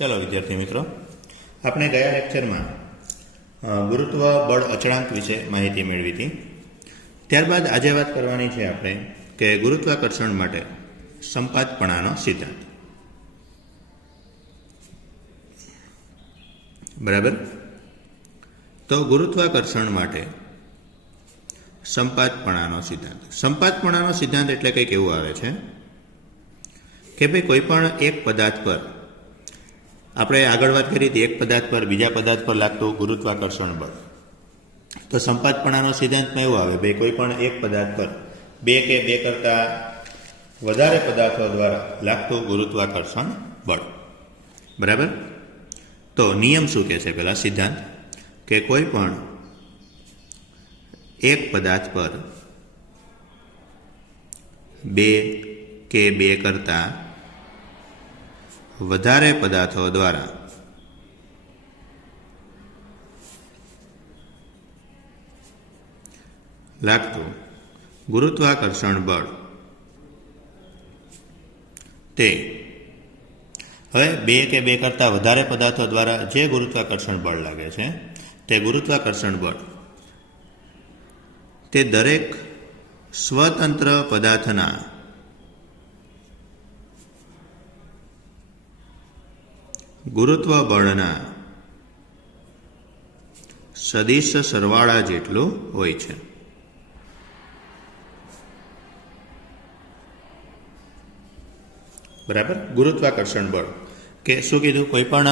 चलो विद्यार्थी मित्रों, આપણે ગયા લેક્ચરમાં ગુરુત્વ બળ અચળાંક વિશે માહિતી મેળવી હતી। ત્યારબાદ આજે વાત કરવાની છે આપણે કે ગુરુત્વાકર્ષણ માટે સંપાતપણાનો સિદ્ધાંત। બરાબર, તો ગુરુત્વાકર્ષણ માટે સંપાતપણાનો સિદ્ધાંત એટલે કંઈક એવું આવે છે કે ભાઈ કોઈ પણ એક પદાર્થ પર, આપણે આગળ વાત કરી હતી, એક પદાર્થ પર બીજા પદાર્થ પર લાગતું ગુરુત્વાકર્ષણ બળ, તો સંપાતપણાનો સિદ્ધાંતમાં એવું આવે ભાઈ કોઈ પણ એક પદાર્થ પર બે કે બે કરતાં વધારે પદાર્થો દ્વારા લાગતું ગુરુત્વાકર્ષણ બળ। બરાબર, તો નિયમ શું કહે છે? પહેલા સિદ્ધાંત કે કોઈ પણ એક પદાર્થ પર બે કે બે કરતાં વધારે પદાર્થો દ્વારા લાગતું ગુરુત્વાકર્ષણ બળ તે, હવે બે કે બે કરતાં વધારે પદાર્થો દ્વારા જે ગુરુત્વાકર્ષણ બળ લાગે છે તે ગુરુત્વાકર્ષણ બળ તે દરેક સ્વતંત્ર પદાર્થના ગુરુત્વ બળના સદિશ સરવાળા જેટલું હોય છે। બરાબર, ગુરુત્વાકર્ષણ બળ કે શું કીધું? કોઈ પણ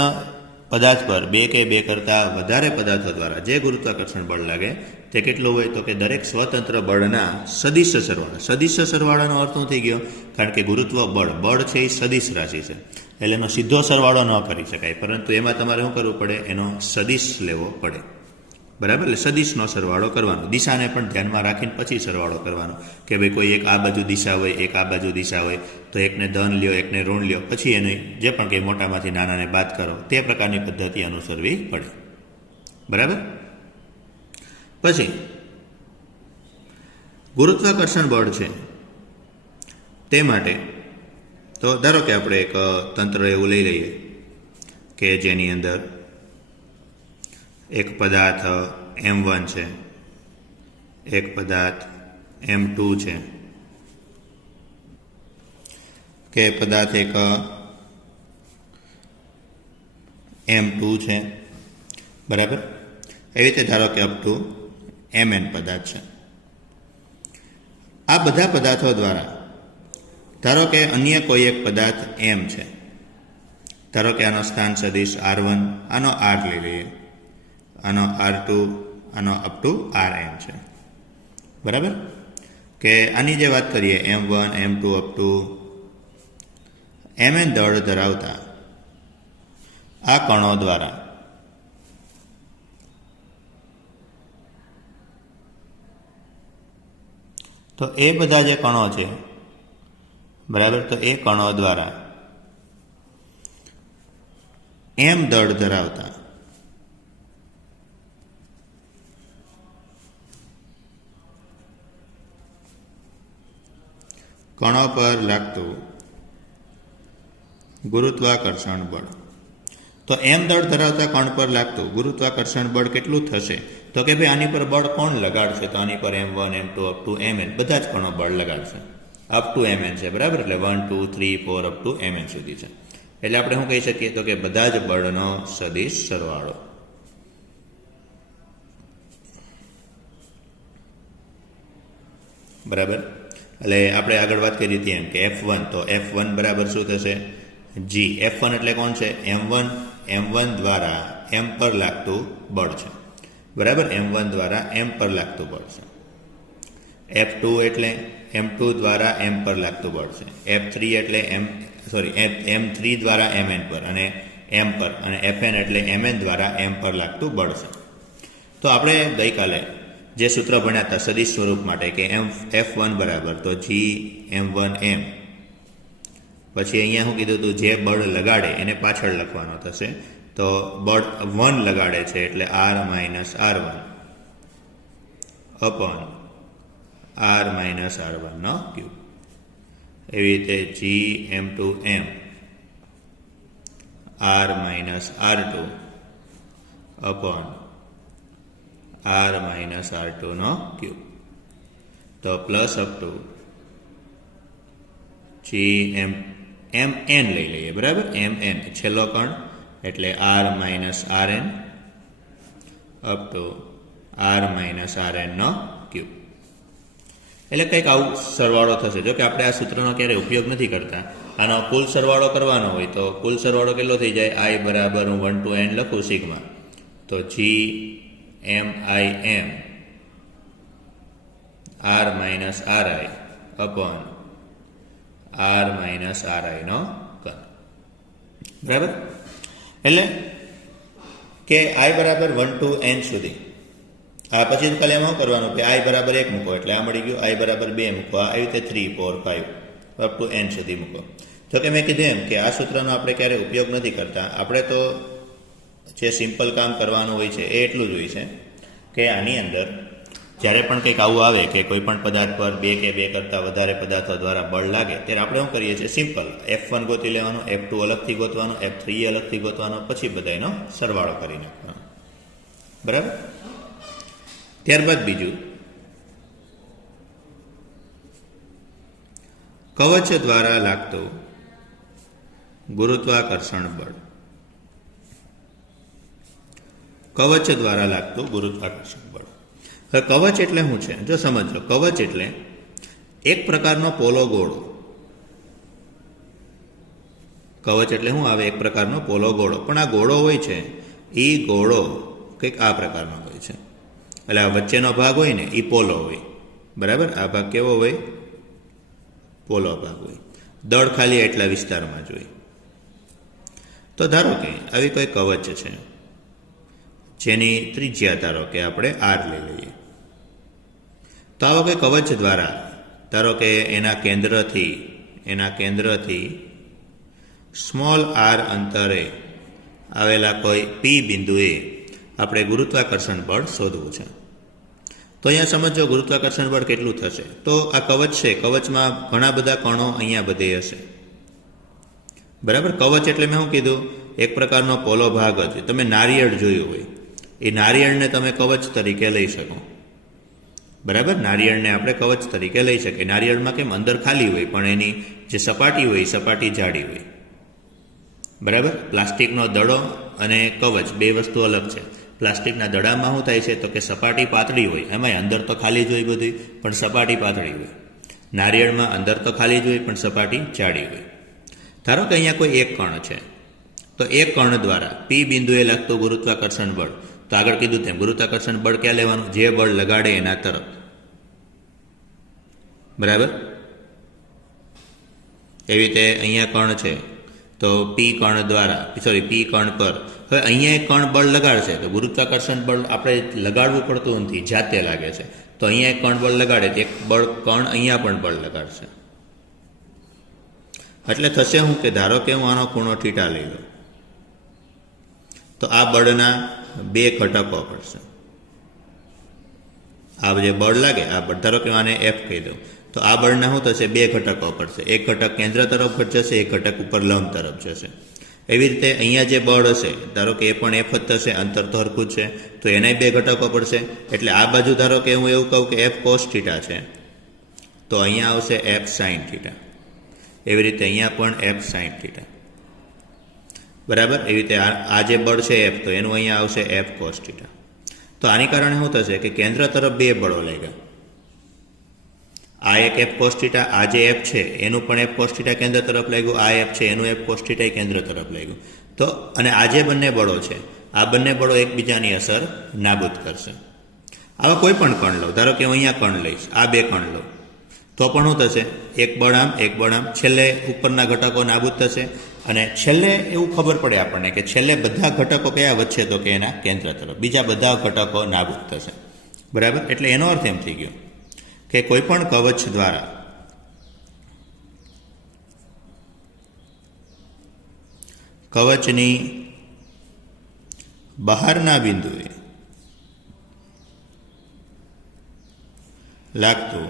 પદાર્થ પર બે કે બે કરતાં વધારે પદાર્થો દ્વારા જે ગુરુત્વાકર્ષણ બળ લાગે તે કેટલું હોય? તો કે દરેક સ્વતંત્ર બળના સદિશ સરવાળા। સદિશ સરવાળાનો અર્થ શું થઈ ગયો? કારણ કે ગુરુત્વ બળ છે એ સદિશ રાશિ છે, એટલે એનો સીધો સરવાળો ન કરી શકાય, પરંતુ એમાં તમારે શું કરવું પડે? એનો સદિશ લેવો પડે। બરાબર, એટલે સદિશનો સરવાળો કરવાનો, દિશાને પણ ધ્યાનમાં રાખીને પછી સરવાળો કરવાનો કે ભાઈ કોઈ એક આ બાજુ દિશા હોય, એક આ બાજુ દિશા હોય, તો એકને ધન લ્યો, એકને ઋણ લ્યો, પછી એને જે પણ કંઈ મોટામાંથી નાનાને બાદ કરો, તે પ્રકારની પદ્ધતિ અનુસરવી પડે। બરાબર, પછી ગુરુત્વાકર્ષણ બળ છે તે માટે, તો ધારો કે આપણે એક તંત્ર એવું લઈ લઈએ કે જેની અંદર એક પદાર્થ M1 છે, એક પદાર્થ M2 છે, કે પદાર્થ એક M2 છે। બરાબર, એવી રીતે ધારો કે અપ ટુ Mn પદાર્થ છે। આ બધા પદાર્થો દ્વારા ધારો કે અન્ય કોઈ એક પદાર્થ M છે, ધારો કે આનો સ્થાન સદિશ R1, આનો R લઈ લઈએ, આનો R2, આનો અપ ટુ Rm છે। બરાબર, કે આની જે વાત કરીએ M1, M2 up to Mn દળ ધરાવતા આ કણો દ્વારા તો એ બધા જે કણો છે, બરાબર, તો એ કણો દ્વારા M દળ ધરાવતા કણો પર લાગતું ગુરુત્વાકર્ષણ બળ, તો M દળ ધરાવતા કણ પર લાગતું ગુરુત્વાકર્ષણ બળ કેટલું થશે? તો કે ભાઈ આની પર બળ કોણ લગાડશે? તો આની પર M1, M2 up to Mn બધા જ કણો બળ લગાડશે, અપ ટુ Mn છે। બરાબર, એટલે 1, 2, 3, 4 અપ ટુ Mn સુધી છે, એટલે આપણે શું કહી શકીએ? તો કે બધા જ બળનો સદિશ સરવાળો। બરાબર, એટલે આપણે આગળ વાત કરી હતી એમ કે F1, તો F1 બરાબર શું થશે? G। F1 એટલે કોણ છે? M1 દ્વારા M પર લાગતું બળ છે। બરાબર, M1 દ્વારા M પર લાગતું બળ છે। F2 એટલે M2 દ્વારા M પર લાગતું બળ છે। F3 એટલે M3 દ્વારા Mn પર અને M પર, અને Fn એટલે Mn દ્વારા M પર લાગતું બળ છે। તો આપણે ગઈકાલે જે સૂત્ર ભણ્યા હતા સદિશ સ્વરૂપ માટે કે F1 બરાબર તો G M1M, પછી અહીંયા શું કીધું હતું? જે બળ લગાડે એને પાછળ લખવાનો થશે, તો બળ 1 લગાડે છે એટલે R minus R1 upon R minus R1 નો ક્યુબ। એવી રીતે G M2M r minus r2 upon r minus r2 નો ક્યુબ. તો plus up to gm mn લઈ લઈએ, બરાબર. mn છેલ્લો કણ એટલે r minus rn up to r minus rn નો ક્યુબ. એટલે કંઈક આવું સરવાળો થશે. જો કે આપણે આ સૂત્રનો ક્યારેય ઉપયોગ નથી કરતા. આનો કુલ સરવાળો કરવાનો હોય તો કુલ સરવાળો કેટલો થઈ જાય? i બરાબર હું 1 to n લખું સિગ્મા, તો g m i m r minus ri upon r minus ri નો ઘન, બરાબર. એટલે કે i બરાબર 1 to n સુધી. આ પછી ખાલી એમાં શું કરવાનું કે i બરાબર 1 મૂકો એટલે આ મળી ગયું, i બરાબર 2 મૂકો, આ આવી રીતે 3 4 5 અપ ટુ n સુધી મૂકો. જો કે મેં કીધું એમ કે આ સૂત્રનો આપણે ક્યારેય ઉપયોગ નથી કરતા. આપણે તો જે સિમ્પલ કામ કરવાનું હોય છે એ એટલું જ હોય છે કે આની અંદર જ્યારે પણ કંઈક આવું આવે કે કોઈ પણ પદાર્થ પર 2 કે 2 કરતાં વધારે પદાર્થો દ્વારા બળ લાગે ત્યારે આપણે શું કરીએ છીએ? સિમ્પલ F1 ગોતી લેવાનો, F2 અલગથી ગોતવાનો, F3 અલગથી ગોતવાનો, પછી બધાનો સરવાળો કરી નાખવાનો, બરાબર. ત્યારબાદ બીજું, કવચ દ્વારા લાગતું ગુરુત્વાકર્ષણ બળ. કવચ દ્વારા લાગતું ગુરુત્વાકર્ષણ બળ. હવે કવચ એટલે શું છે? જો સમજો, કવચ એટલે એક પ્રકારનો પોલો ગોળો. કવચ એટલે શું આવે? એક પ્રકારનો પોલો ગોળો. પણ આ ગોળો હોય છે એ ગોળો કંઈક આ પ્રકારનો હોય છે. એટલે આ વચ્ચેનો ભાગ હોય ને એ પોલો હોય, બરાબર. આ ભાગ કેવો હોય? પોલો ભાગ હોય. દળ ખાલી એટલા વિસ્તારમાં જ હોય. તો ધારો કે આવી કોઈ કવચ છે જેની ત્રિજ્યા ધારો કે આપણે r લઈ લઈએ. તો આવા કોઈ કવચ દ્વારા ધારો કે એના કેન્દ્રથી સ્મોલ r અંતરે આવેલા કોઈ p બિંદુએ આપણે ગુરુત્વાકર્ષણ બળ શોધવું છે. તો અહીંયા સમજો ગુરુત્વાકર્ષણ બળ કેટલું થશે. તો આ કવચ છે, કવચમાં ઘણા બધા કણો અહીંયા બધે હશે, બરાબર. કવચ એટલે મેં શું કીધું? એક પ્રકારનો પોલો ભાગ જ. તમે નારિયેળ જોયું હોય, એ નારિયેળને તમે કવચ તરીકે લઈ શકો, બરાબર. નારિયેળને આપણે કવચ તરીકે લઈ શકીએ. નારિયેળમાં કેમ અંદર ખાલી હોય પણ એની જે સપાટી હોય એ સપાટી જાડી હોય, બરાબર. પ્લાસ્ટિકનો દડો અને કવચ બે વસ્તુ અલગ છે. પ્લાસ્ટિકના દડામાં શું થાય છે તો કે સપાટી પાતળી હોય, એમાંય અંદર તો ખાલી જ હોય બધી, પણ સપાટી પાતળી હોય. નારિયેળમાં અંદર તો ખાલી જ હોય પણ સપાટી જાડી હોય. ધારો કે અહીંયા કોઈ એક કણ છે, તો એક કણ દ્વારા p બિંદુએ લાગતું ગુરુત્વાકર્ષણ બળ. તો આગળ કીધું તેમ ગુરુત્વાકર્ષણ બળ ક્યાં લેવાનું? જે બળ લગાડે એના તરફ, બરાબર. એવી રીતે અહીંયા કણ છે તો p કણ પર હવે અહીંયા એક કણ બળ લગાડશે તો ગુરુત્વાકર્ષણ બળ આપણે લગાડવું પડતું નથી, જાતે લાગે છે. તો અહીંયા એક કણ બળ લગાડે તો એક કણ અહીંયા પણ બળ લગાડશે. એટલે થશે શું કે ધારો કે હું આનો ખૂણો થીટા લઈ લઉં તો આ બળના બે ઘટકો પડશે. આ જે બળ લાગે આ બળ, ધારો કે આને F કહી દઉં, તો આ બળના શું થશે? બે ઘટકો પડશે. એક ઘટક કેન્દ્ર તરફ જશે, એક ઘટક ઉપર લંબ તરફ જશે. એવી રીતે અહીંયા જે બળ હશે ધારો કે એ પણ F જ થશે, અંતર તો હરખું જ છે, તો એનાય બે ઘટકો પડશે. એટલે આ બાજુ ધારો કે હું એવું કહું કે F cos થીટા છે તો અહીંયા આવશે F sin થીટા. એવી રીતે અહીંયા પણ F sin થીટા, બરાબર. એવી રીતે આ જે બળ છે F, તો એનું અહીંયા આવશે F cos થીટા. તો આની કારણે શું થશે કે કેન્દ્ર તરફ બે બળો લાગ્યા. આ એક F cos થીટા, આ જે F છે એનું પણ F cos થીટા કેન્દ્ર તરફ લાગ્યું, આ F છે એનું F cos થીટા કેન્દ્ર તરફ લાગ્યું. તો અને આ જે બંને બળો છે આ બંને બળો એકબીજાની અસર નાબૂદ કરશે. આવા કોઈ પણ કણ લો, ધારો કે હું અહીંયા કણ લઈશ, આ બે કણ લો, તો પણ શું થશે? એક બળ આમ, એક બળ આમ. છેલ્લે ઉપરના ઘટકો નાબૂદ થશે અને છેલ્લે એવું ખબર પડે આપણને કે છેલ્લે બધા ઘટકો કયા વચ્ચે? તો કે એના કેન્દ્ર તરફ. બીજા બધા ઘટકો નાબૂદ થશે, બરાબર. એટલે એનો અર્થ એમ થઈ ગયો કે કોઈ પણ કવચ દ્વારા કવચની બહારના બિંદુએ લાગતું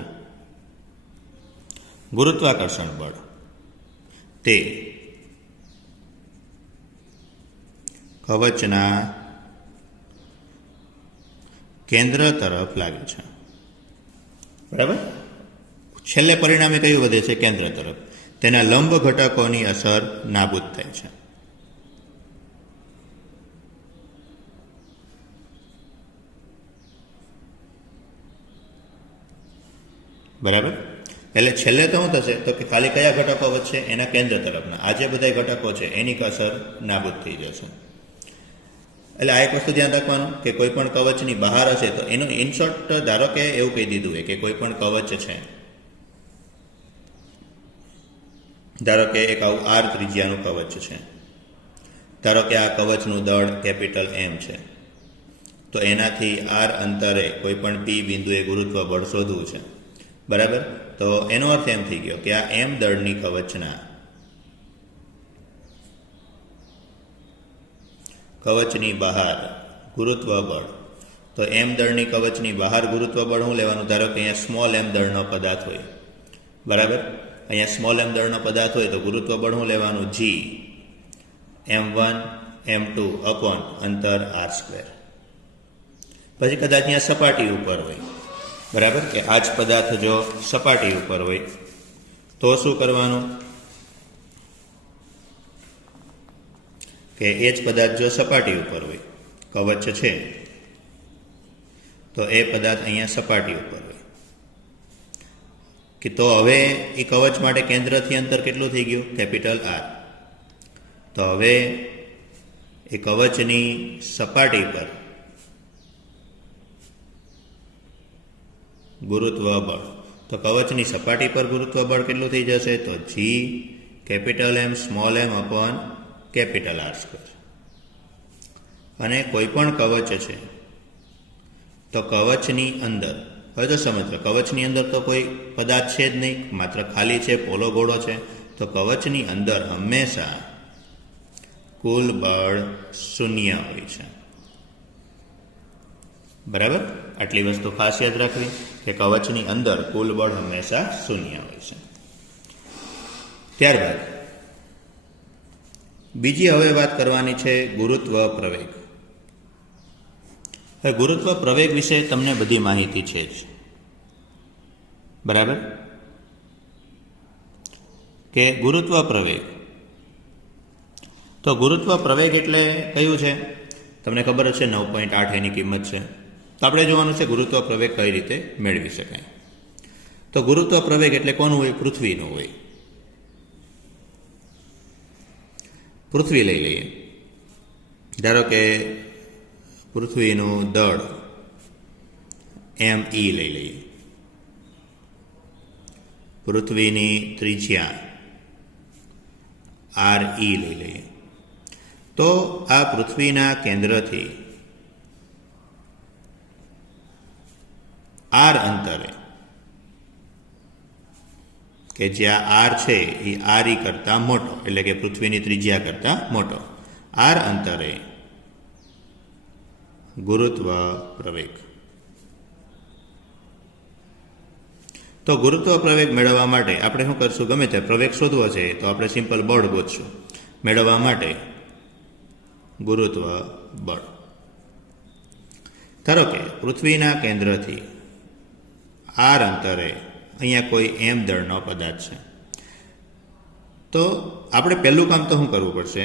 ગુરુત્વાકર્ષણ બળ તે કવચના કેન્દ્ર તરફ લાગે છે. બરાબર. છેલ્લે પરિણામે કયું વધે છે? કેન્દ્ર તરફ. તેના લંબ ઘટકોની અસર નાબૂદ થાય છે. બરાબર. એટલે છેલ્લે તો શું થશે? તો કે ખાલી કયા ઘટકો વધશે? એના કેન્દ્ર તરફના. આ જે બધા ઘટકો છે એની અસર નાબૂદ થઈ જશે. એટલે આ એક વસ્તુ ધ્યાન રાખવાનું કે કોઈ પણ કવચની બહાર હશે તો એનું ઇનશોર્ટ ધારો કે એવું કહી દીધું હોય કે કોઈ પણ કવચ છે, ધારો કે એક આવું આર ત્રિજ્યાનું કવચ છે, ધારો કે આ કવચનું દળ કેપિટલ એમ છે, તો એનાથી આર અંતરે કોઈ પણ પી બિંદુએ ગુરુત્વ બળ શોધવું છે. બરાબર. તો એનો અર્થ એમ થઈ ગયો કે આ એમ દળની કવચની બહાર ગુરુત્વ બળ, તો એમ દળની કવચની બહાર ગુરુત્વ બળ શું લેવાનું? ધારો કે અહીંયા સ્મોલ એમ દળનો પદાર્થ હોય. બરાબર. અહીંયા સ્મોલ એમ દળનો પદાર્થ હોય તો ગુરુત્વ બળ શું લેવાનું? જી m1 m2 અપોન અંતર r². પછી કદાચ અહીંયા સપાટી ઉપર હોય. બરાબર. કે આ જ પદાર્થ જો સપાટી ઉપર હોય તો શું કરવાનું? કે એ જ પદાર્થ જો સપાટી ઉપર હોય, કવચ છે તો એ પદાર્થ અહીંયા સપાટી ઉપર હોય કે તો હવે એ કવચ માટે કેન્દ્રથી અંતર કેટલું થઈ ગયું? Capital R. તો હવે એ કવચની સપાટી પર ગુરુત્વ બળ, તો કવચની સપાટી પર ગુરુત્વ બળ કેટલું થઈ જશે? તો G capital M small m upon capital r². અને કોઈ પણ કવચ છે તો કવચની અંદર, હવે તો સમજો, કવચની અંદર તો કોઈ પદાર્થ છે જ નહીં, માત્ર ખાલી છે, પોલો ગોળો છે. તો કવચની અંદર હંમેશા કુલ બળ શૂન્ય હોય છે. બરાબર. આટલી વસ્તુ ખાસ યાદ રાખવી કે કવચની અંદર કુલ બળ હંમેશા શૂન્ય હોય છે. ત્યારબાદ બીજી હવે વાત કરવાની છે ગુરુત્વ પ્રવેગ. હવે ગુરુત્વ પ્રવેગ વિશે તમને બધી માહિતી છે જ. બરાબર. કે ગુરુત્વ પ્રવેગ, તો ગુરુત્વ પ્રવેગ એટલે કયું છે? તમને ખબર હશે 9.8 એની કિંમત છે. તો આપણે જોવાનું છે ગુરુત્વ પ્રવેગ કઈ રીતે મેળવી શકાય. તો ગુરુત્વ પ્રવેગ એટલે કોનું હોય? પૃથ્વીનું હોય. પૃથ્વી લઈ લઈએ. ધારો કે પૃથ્વીનું દળ me લઈ લઈએ. પૃથ્વીની ત્રિજ્યા re લઈ લઈએ. તો આ પૃથ્વીના કેન્દ્રથી આર અંતરે, કે જ્યાં આર છે એ આર ઈ કરતાં મોટો, એટલે કે પૃથ્વીની ત્રિજ્યા કરતાં મોટો, આર અંતરે ગુરુત્વ પ્રવેગ. તો ગુરુત્વ પ્રવેગ મેળવવા માટે આપણે શું કરશું? ગમે તે પ્રવેગ શોધવો છે તો આપણે સિમ્પલ બળ ગોતશું. મેળવવા માટે ગુરુત્વ બળ. ધારો કે પૃથ્વીના કેન્દ્રથી આર અંતરે અહીંયા કોઈ એમ દળનો પદાર્થ છે. તો આપણે પહેલું કામ તો શું કરવું પડશે?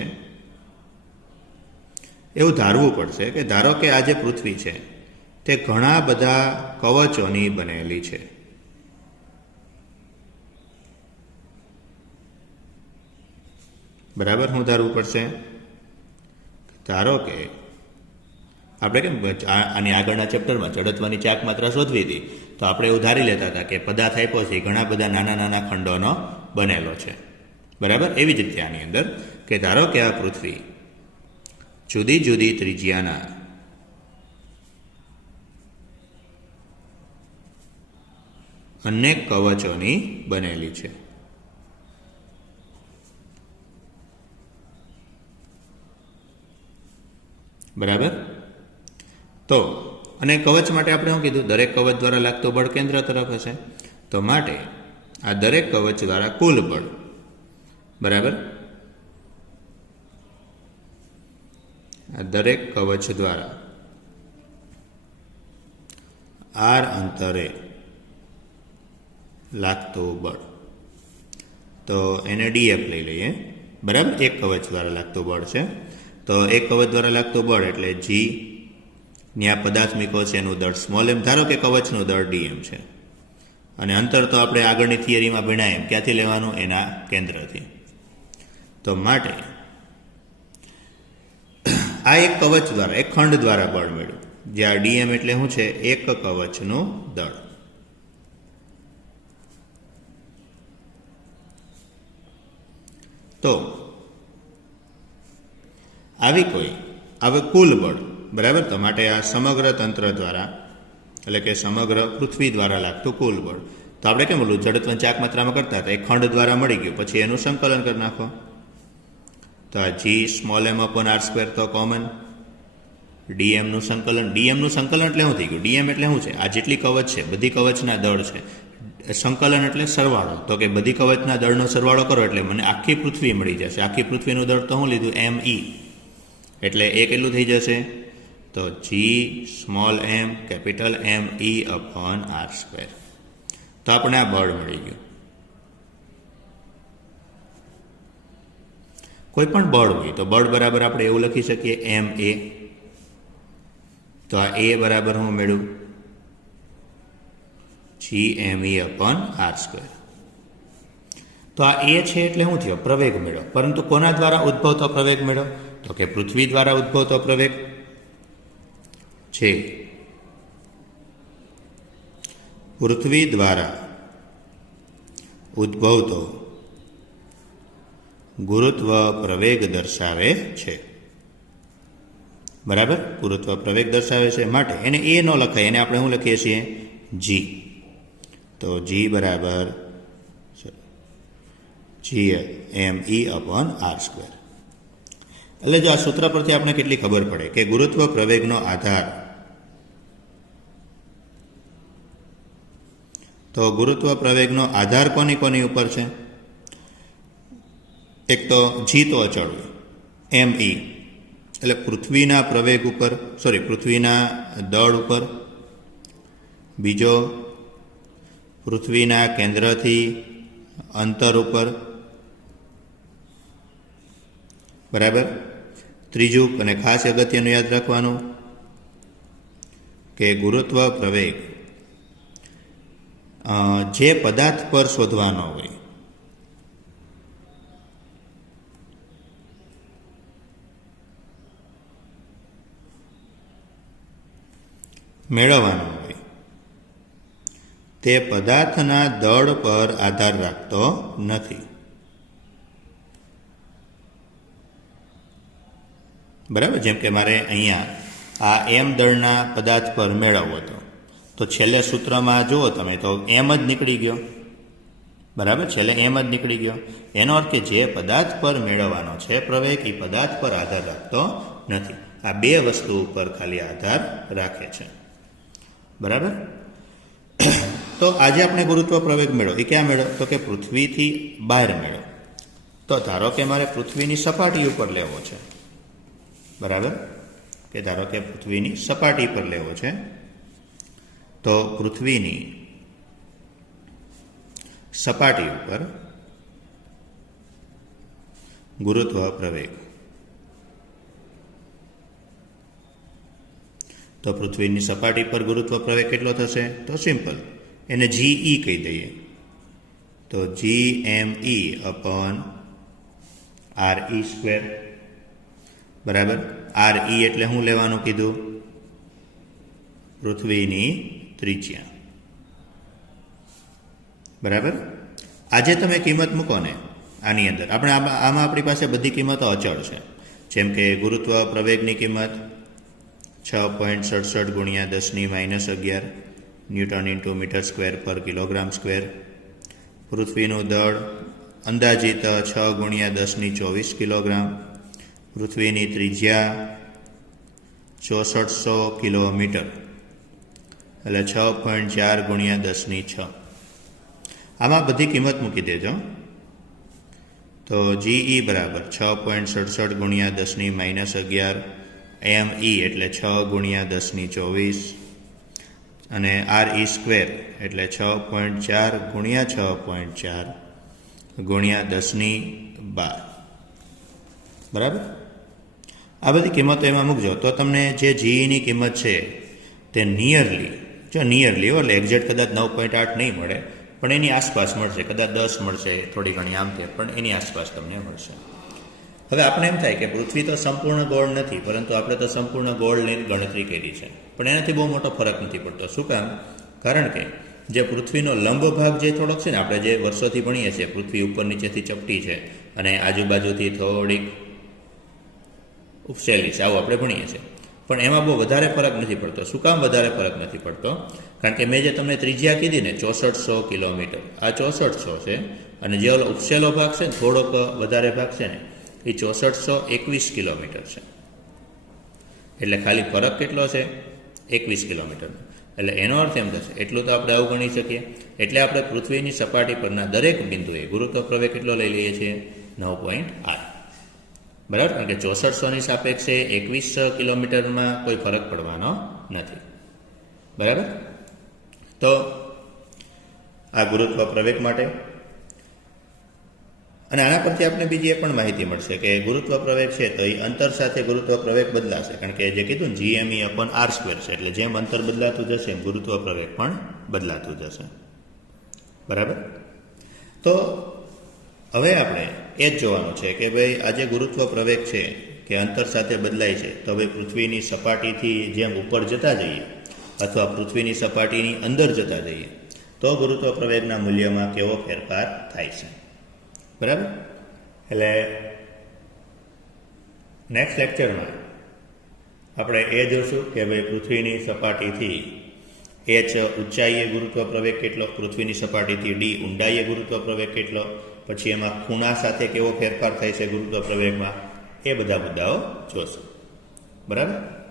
એવું ધારવું પડશે કે ધારો કે આ જે પૃથ્વી છે તે ઘણા બધા કવચોની બનેલી છે. બરાબર. શું ધારવું પડશે? ધારો કે આપણે કેમ આની આગળના ચેપ્ટરમાં જડત્વની ચાક માત્રા શોધવી હતી, તો આપણે એવું ધારી લેતા હતા કે પદાર્થ આપ્યો છે ઘણા બધા નાના નાના ખંડોનો બનેલો છે. બરાબર. એવી જ રીતે આની અંદર કે ધારો કે આ પૃથ્વી જુદી જુદી ત્રિજ્યાના અનેક કવચોની બનેલી છે. બરાબર. તો અને કવચ માટે આપણે શું કીધું? દરેક કવચ દ્વારા લાગતો બળ કેન્દ્ર તરફ હશે. તો માટે આ દરેક કવચ દ્વારા કુલ બળ, બરાબર, આ દરેક કવચ દ્વારા r અંતરે લાગતું બળ, તો એને df લઈ લઈએ. બરાબર, એક કવચ દ્વારા લાગતું બળ છે, તો એક કવચ દ્વારા લાગતું બળ એટલે g ની આ પદાર્થ મૂકો છે એનું દળ સ્મોલ m. ધારો કે કવચનું દળ dm છે અને અંતર તો આપણે આગળની થિયરીમાં ભણ્યા એમ ક્યાંથી લેવાનું, એના કેન્દ્રથી. તો માટે આ એક કવચ દ્વારા, એક ખંડ દ્વારા બળ મળ્યું, જ્યાં dm એટલે શું છે, એક કવચનું દળ. તો આવી કોઈ હવે કુલ બળ, બરાબર, તો માટે આ સમગ્ર તંત્ર દ્વારા એટલે કે સમગ્ર પૃથ્વી દ્વારા લાગતું કુલ બળ. તો આપણે કેમ બોલું, જડત્વની ચાક માત્રામાં કરતા હતા, એક ખંડ દ્વારા મળી ગયું, પછી એનું સંકલન કરી નાખો. તો આ g small m upon r square તો કોમન, dm નું સંકલન, dm નું સંકલન એટલે શું થઈ ગયું, dm એટલે શું છે, આ જેટલી કવચ છે બધી કવચના દળ છે, સંકલન એટલે સરવાળો. તો કે બધી કવચના દળનો સરવાળો કરો એટલે મને આખી પૃથ્વી મળી જશે. આખી પૃથ્વીનું દળ તો શું લીધું, me, એટલે એ કેટલું થઈ જશે, તો g small m capital me upon r square. તો આપણે આ બળ મળી ગયું. કોઈ પણ બળ હોય તો બળ બરાબર આપણે એવું લખી શકીએ ma. તો આ a બરાબર હું મેળવું, gme અપોન r સ્ક્વેર. તો આ a છે એટલે શું થયો, પ્રવેગ મેળો. પરંતુ કોના દ્વારા ઉદ્ભવતો પ્રવેગ મેળો, તો કે પૃથ્વી દ્વારા ઉદ્ભવતો પ્રવેગ છે. પૃથ્વી દ્વારા ઉદ્ભવતો ગુરુત્વ પ્રવેગ દર્શાવે છે. બરાબર, ગુરુત્વ પ્રવેગ દર્શાવે છે, માટે એને એ ન લખાય, એને આપણે શું લખીએ છીએ, g. તો g બરાબર gme અપોન r સ્ક્વેર. એટલે જો આ સૂત્ર પરથી આપણે કેટલી ખબર પડે કે ગુરુત્વ પ્રવેગનો આધાર, તો ગુરુત્વ પ્રવેગનો આધાર કોની કોની ઉપર છે, એક તો g તો અચળ હોય, me એટલે પૃથ્વીના પ્રવેગ ઉપર, પૃથ્વીના દળ ઉપર, બીજો પૃથ્વીના કેન્દ્રથી અંતર ઉપર, બરાબર. ત્રીજું અને ખાસ અગત્યનું યાદ રાખવાનું કે ગુરુત્વ પ્રવેગ જે પદાર્થ પર શોધવાનો હોય, મેળવવાનો હોય, તે પદાર્થના દળ પર આધાર રાખતો નથી. બરાબર, જેમ કે મારે અહીંયા આ m દળના પદાર્થ પર મેળવવો હતો, તો છેલ્લે સૂત્રમાં જુઓ તમે તો m જ નીકળી ગયો. બરાબર, છેલ્લે m જ નીકળી ગયો. એનો અર્થ કે જે પદાર્થ પર મેળવવાનો છે પ્રવેગ, એ પદાર્થ પર આધાર રાખતો નથી. આ બે વસ્તુ ઉપર ખાલી આધાર રાખે છે. બરાબર, તો આજે આપણે ગુરુત્વ પ્રવેગ મેળવો, એ ક્યાં મેળવો, તો કે પૃથ્વીથી બહાર મેળવો. તો ધારો કે મારે પૃથ્વીની સપાટી ઉપર લેવો છે. બરાબર, કે ધારો કે પૃથ્વીની સપાટી પર લેવો છે, તો પૃથ્વીની સપાટી ઉપર ગુરુત્વ પ્રવેગ, તો પૃથ્વીની સપાટી પર ગુરુત્વ પ્રવેગ કેટલો થશે, તો સિમ્પલ એને GE કહી દઈએ. તો GME અપોન RE સ્ક્વેર. બરાબર, RE એટલે શું લેવાનું કીધું, પૃથ્વીની ત્રિજ્યા. બરાબર, આજે તમે કિંમત મૂકો ને આની અંદર, આપણે આમાં આપણી પાસે બધી કિંમતો અચળ છે. જેમ કે ગુરુત્વ પ્રવેગની કિંમત 6.67 ગુણ્યા 10⁻11 ન્યૂટન ઇન્ટુ મીટર સ્ક્વેર પર કિલોગ્રામ સ્ક્વેર. પૃથ્વીનું દળ અંદાજિત 6 ગુણ્યા 10⁻24 કિલોગ્રામ. પૃથ્વીની ત્રિજ્યા 6400 કિલોમીટર, એટલે 6.4 ગુણ્યા 10⁻6. આમાં બધી કિંમત મૂકી દેજો. તો GE બરાબર 6.67 ગુણ્યા 10⁻11 એમ ઈ એટલે 6 ગુણ્યા 10⁻²4 અને આર ઈ સ્ક્વેર એટલે 6.4 ગુણ્યા 6.4 ગુણ્યા 10⁻12 બરાબર. આ બધી કિંમતો એમાં મૂકજો તો તમને જે જીઈની કિંમત છે તે નિયરલી એટલે એક્ઝેક્ટ કદાચ 9.8 નહીં મળે પણ એની આસપાસ મળશે, કદાચ 10 મળશે, થોડી ઘણી આમ તેમ, પણ એની આસપાસ તમને મળશે. હવે આપણે એમ થાય કે પૃથ્વી તો સંપૂર્ણ ગોળ નથી, પરંતુ આપણે તો સંપૂર્ણ ગોળ લઈને ગણતરી કરી છે, પણ એનાથી બહુ મોટો ફરક નથી પડતો. શું કામ? કારણ કે જે પૃથ્વીનો લંબ ભાગ જે થોડોક છે ને, આપણે જે વર્ષોથી ભણીએ છીએ પૃથ્વી ઉપર નીચેથી ચપટી છે અને આજુબાજુથી થોડીક ઉપસેલી છે, આવું આપણે ભણીએ છીએ, પણ એમાં બહુ વધારે ફરક નથી પડતો. શું કામ વધારે ફરક નથી પડતો? કારણ કે મેં જે તમને ત્રિજ્યા કીધી ને 6400 કિલોમીટર, આ 6400 છે, અને જે ઓલો ઉપસેલો ભાગ છે ને થોડોક વધારે ભાગ છે ને એ 6421 કિલોમીટર છે. એટલે ખાલી ફરક કેટલો છે? 21 કિલોમીટરનો. એટલે એનો અર્થ એમ થશે એટલું તો આપણે આવું ગણી શકીએ. એટલે આપણે પૃથ્વીની સપાટી પરના દરેક બિંદુએ ગુરુત્વ પ્રવેગ કેટલો લઈ લઈએ છીએ? 9.8. બરાબર. કારણ કે 6400ની સાપેક્ષે 21 કિલોમીટરમાં કોઈ ફરક પડવાનો નથી. બરાબર. તો આ ગુરુત્વ પ્રવેગ માટે. અને આના પરથી આપણે બીજી એ પણ માહિતી મળશે કે ગુરુત્વ પ્રવેગ છે તો એ અંતર સાથે ગુરુત્વ પ્રવેગ બદલાશે. કારણ કે જે કીધું ને GME/r² છે, એટલે જેમ અંતર બદલાતું જશે એમ ગુરુત્વ પ્રવેગ પણ બદલાતું જશે. બરાબર. તો હવે આપણે એ જ જોવાનું છે કે ભાઈ આ જે ગુરુત્વ પ્રવેગ છે કે અંતર સાથે બદલાય છે, તો ભાઈ પૃથ્વીની સપાટીથી જેમ ઉપર જતા જઈએ અથવા પૃથ્વીની સપાટીની અંદર જતા જઈએ તો ગુરુત્વ પ્રવેગના મૂલ્યમાં કેવો ફેરફાર થાય છે. બરાબર. એટલે નેક્સ્ટ લેક્ચરમાં આપણે એ જોશું કે ભાઈ પૃથ્વીની સપાટીથી h ઊંચાઈએ ગુરુત્વ પ્રવેગ કેટલો, પૃથ્વીની સપાટીથી d ઊંડાઈએ ગુરુત્વ પ્રવેગ કેટલો, પછી એમાં ખૂણા સાથે કેવો ફેરફાર થાય છે ગુરુત્વ પ્રવેગમાં, એ બધા મુદ્દાઓ જોશું. બરાબર.